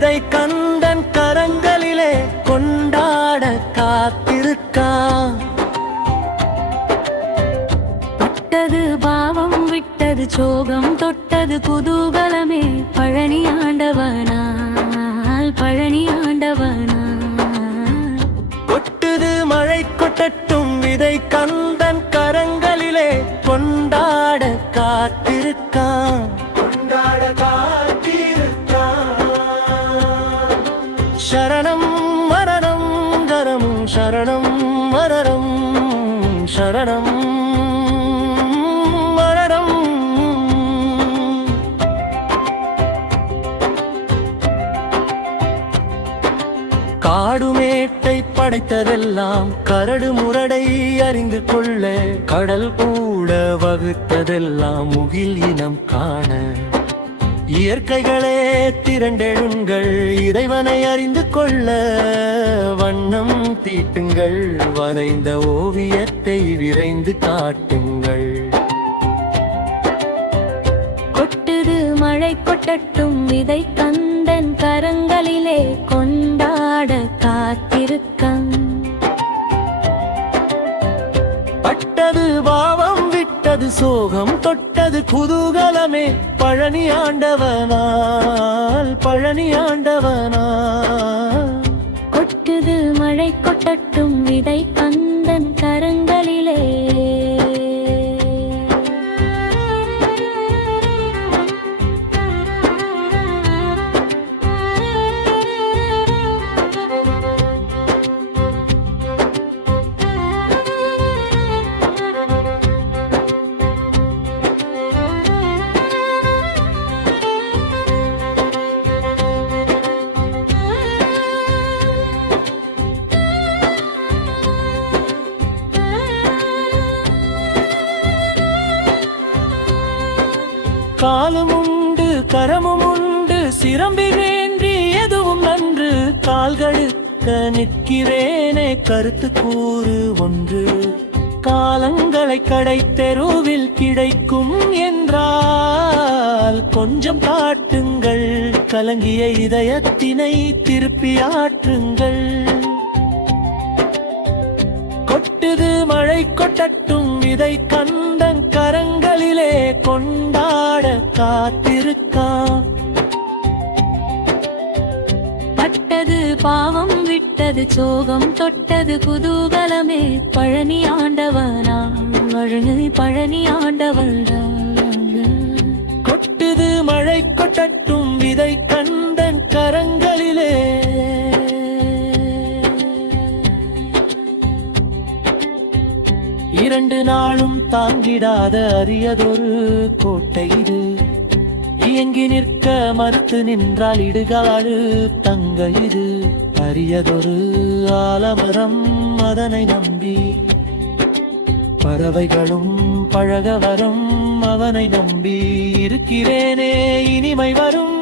விதை கந்தன் கரங்களிலே கொண்டாட காத்திருக்கான். பட்டது பாவம் விட்டது சோகம் தொட்டது குதூகலமே பழனி ஆண்டவனால் பழனி ஆண்டவனால். கொட்டுது மழை கொட்டட்டும் விதை கந்தன் கரங்களிலே கொண்டாட காத்திருக்கான். கொண்டாட காத்திருக்கான். சரணம் மரணம் கரம் சரணம் மரணம் சரணம் மரணம். காடுமேட்டை படைத்ததெல்லாம் கரடு முரடை அறிந்து கொள்ள, கடல் கூட வகுத்ததெல்லாம் முகில் இனம் காண. இயற்கைகளே திரண்டெழுங்கள் இறைவனை அறிந்து கொள்ள, வண்ணம் தீட்டுங்கள் வரைந்த ஓவியத்தை விரைந்து காட்டுங்கள். கொட்டுது மழை கொட்டட்டும் விதை கந்தன் கரங்களிலே கொண்டாட காத்திருக்கம். பட்டது பாவம் விட்டது சோகம் தொட்டது குதூகலமே பழனி ஆண்டவனால் பழனி ஆண்டவனால். கொட்டுது மழை கொட்டட்டும் விதை கந்தன் கரங்களிலே. காலும் உண்டு கரமும் உண்டு சிரம்பிலேன்றி எதுவும் நன்று, கால்களுக்க நிற்கிறேனே கருத்து கூறு ஒன்று. காலங்களை கடை தெருவில் கிடைக்கும் என்றால் கொஞ்சம் காட்டுங்கள், கலங்கிய இதயத்தினை திருப்பி ஆற்றுங்கள். கொட்டுது மழை கொட்டட்டும் விதை கந்தன் கரங்களிலே கொண்டாட காத்திருக்கான். பட்டது பாவம் விட்டது சோகம் தொட்டது குதூகலமே பழனி ஆண்டவனால் பழனி ஆண்டவனால். கொட்டுது மழை கொட்டட்டும் விதை கந்தன் கரங்களிலே. இரண்டு நாளும் தாங்கிடாத அரியதொரு கோட்டை இது, இயங்கி நிற்க மறுத்து நின்றால் இடுகாடு தங்க இது. அரியதொரு ஆலமரம் அதனை நம்பி பறவைகளும் பழக வரும், அவனை நம்பி இருக்கிறேனே இனிமை வரும்.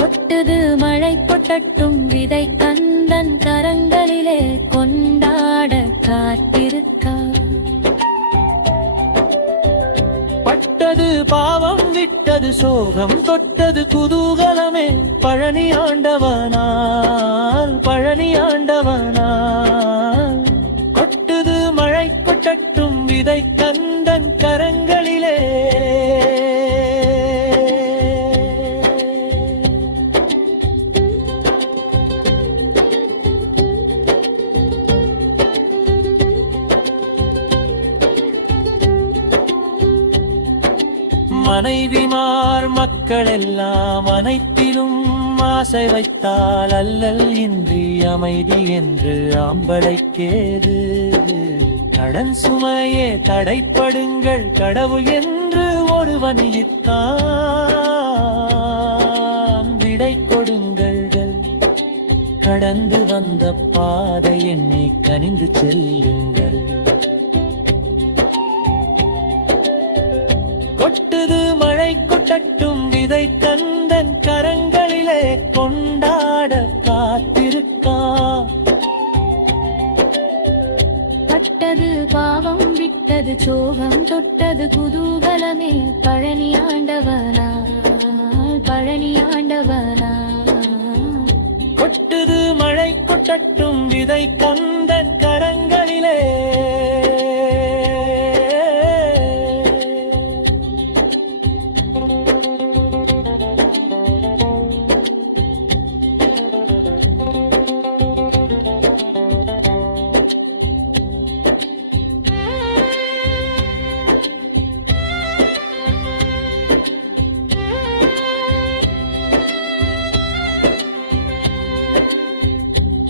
கொட்டுது மழை கொட்டட்டும் விதை கந்தன் கரங்களிலே கொண்டாட காத்திருக்கா. பட்டது பாவம் விட்டது சோகம் தொட்டது குதூகலமே பழனி ஆண்டவனால் பழனி ஆண்டவனால். கொட்டுது மழை கொட்டட்டும் விதை கந்தன் கரங்களிலே. மனைவிமார் மக்கள் எல்லாம் அனைத்திலும் ஆசை வைத்தால் அல்லல் இன்றி அமைதி என்று ஆம்பளைக்கேது. கடன் சுமையே தடைப்படுங்கள் கடவுள் என்று ஒருவன் இத்தான் விடை கொடுங்கள். கடந்து வந்த பாதை எண்ணி கனிந்து செல்லுங்கள். கொட்டுது மழை கொட்டட்டும் விதை கந்தன் கரங்களிலே கொண்டாட காத்திருக்கா. பட்டது பாவம் விட்டது சோகம் தொட்டது குதூகலமே பழனி ஆண்டவனா பழனி ஆண்டவனா கொட்டுது மழை கொட்டட்டும் விதை கந்தன் கரங்களிலே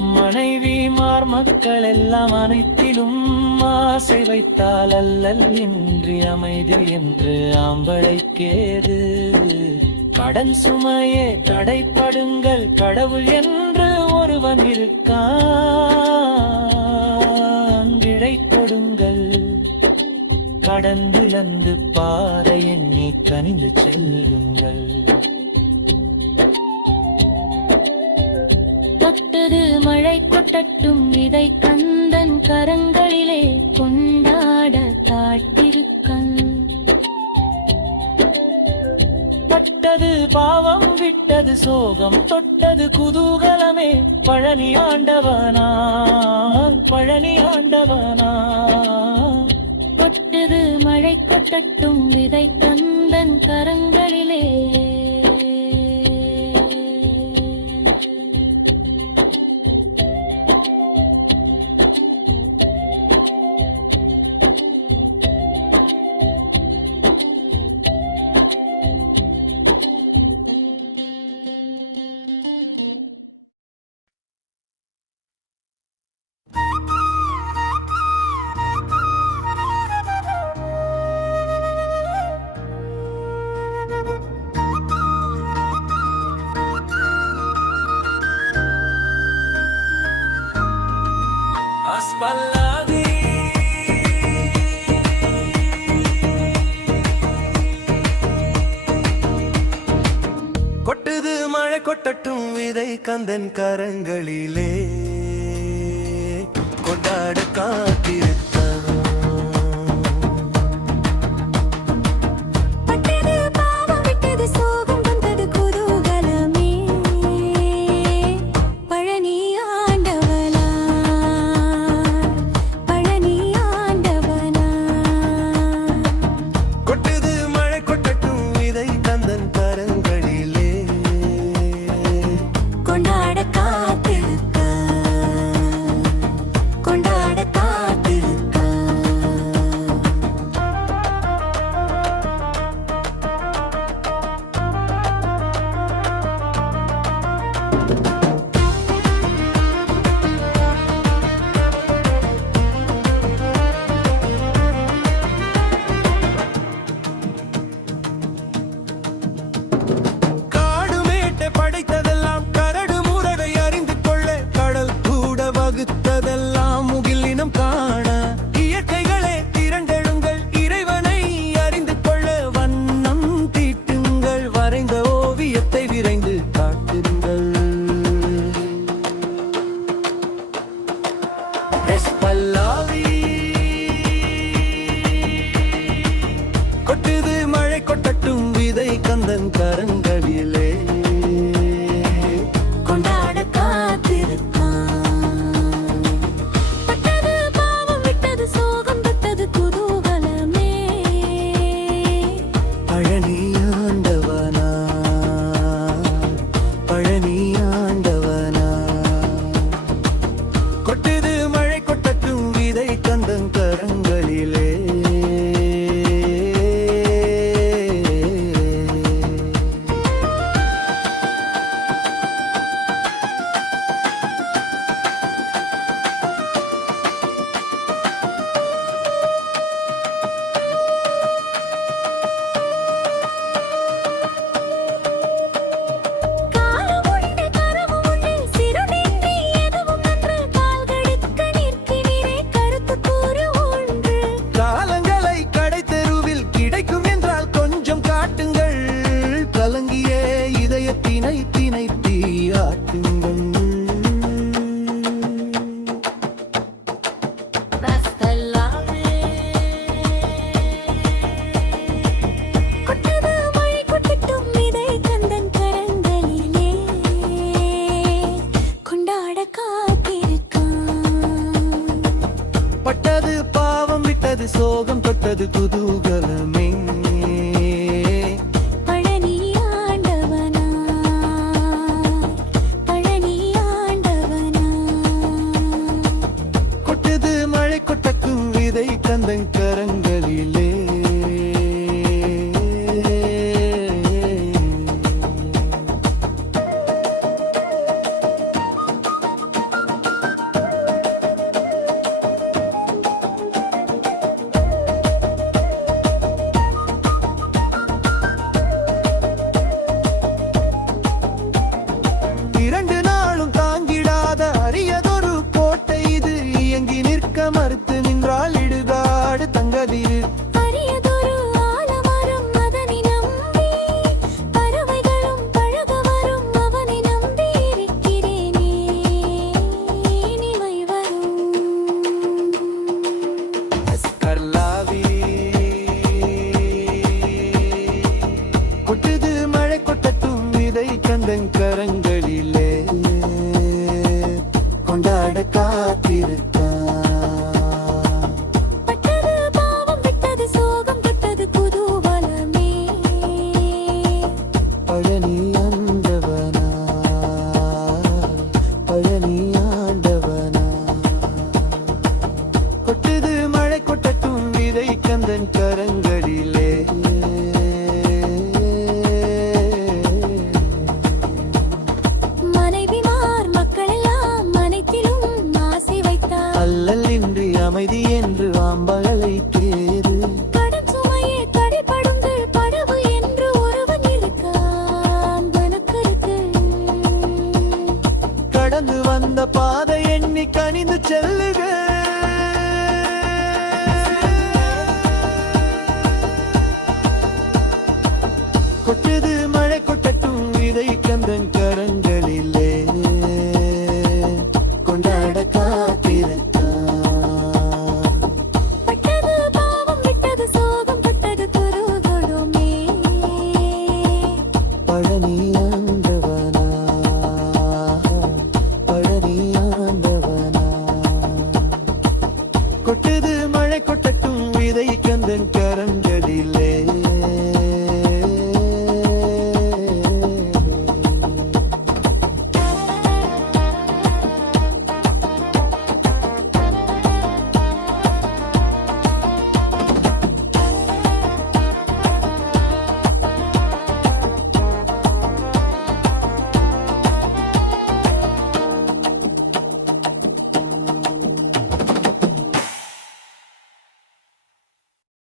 மனைவிமார் மக்கள் எல்லாம் அனைத்திலும் ஆசை வைத்தால் அல்லல் இன்றி அமைதி என்று ஆம்பளைக்கேது கடன் சுமையே தடைப்படுங்கள் கடவுள் என்று ஒருவன் இருக்கான் விடை கொடுங்கள் கடந்திழந்து பாறை எண்ணி கனிந்து செல்லுங்கள் தொட்டது மழை கொட்டட்டும் விதை கந்தன் கரங்களிலே கொண்டாட காட்டிருக்கன் பட்டது பாவம் விட்டது சோகம் தொட்டது குதூகலமே பழனி ஆண்டவனா பழனி ஆண்டவனா கொட்டது மழை கொட்டட்டும் விதை கந்தன் கரங்களிலே அஸ்பல்லாதி கொட்டுது மழை கொட்டட்டும் விதை கந்தன் கரங்களிலே கொண்டாட காத்திருக்க கொட்டுது மழை கொட்டட்டும் விதை கந்தன் கரங்களிலே கொண்டாட காத்திருக்கான் பட்டது பாவம் விட்டது சோகம் தொட்டது குதூகலமே பழனி ஆண்டவனா பழனி ஆண்டவனா கொட்டுது மழை கொட்டட்டும் விதை கந்தன் கரங்களிலே விட்டது சோகம் தொட்டது குதூகலமே பழனி ஆண்டவனா பழனி ஆண்டவனா கொட்டது மழை கொட்டக்கும் விதை கந்தன் கரங்களிலே இரண்டு நாளும் தாங்கிடாத அரியதொரு கோட்டை இது இயங்கி நிற்க மறுத்து நின்றால் இடுகாடு தங்கதிரு அரியதொரு ஆலமரம் அதனை நம்பி பறவைகளும் பழக வரும் அவனை நம்பி இருக்கிறேனே இனிமை வரும் கர்லாவி கொட்டுது மழை கொட்டட்டும் விதை கந்தன் கரங்களிலே கொண்டாட காத்திருக்கான் பட்டது பாவம் விட்டது சோகம் தொட்டது குதூகலமே பழனி ஆண்டவனா பழனி ஆண்டவனா கொட்டுது மழை கொட்டட்டும் விதை கந்தன் கரங்களிலே மனைவிமார் மக்களெல்லாம் அனைத்திலும் ஆசை வைத்தார் அல்லல் இன்றி அமைதி என்று ஆம்பலை தேறு கடன் சுமையே தடைப்படுந்து படவு என்று ஒருவன் இருக்கான் வனக்கருக்கு கடந்து வந்த பாதை எண்ணி கனிந்து செல்லுக